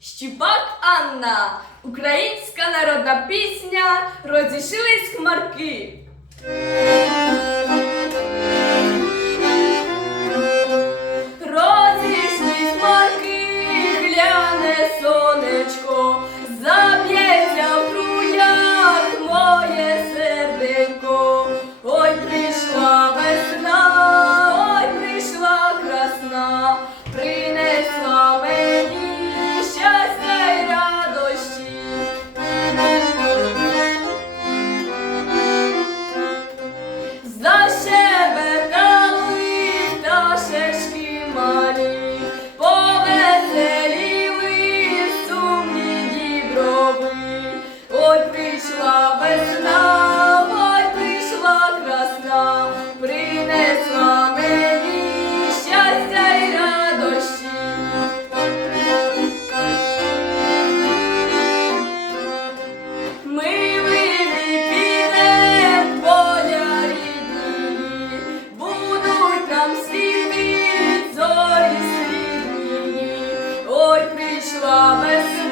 Щіпак Анна, українська народна пісня, розійшились хмарки. Розійшлись хмарки, гляне сонечко, заб'ється в труях моє серденько. Ой, прийшла весна, ой, прийшла красна, принесла ой прийшла весна, ой прийшла красна, принесла мені щастя і радощі. Ми вилі підем, будуть нам світи зорі ой прийшла весна.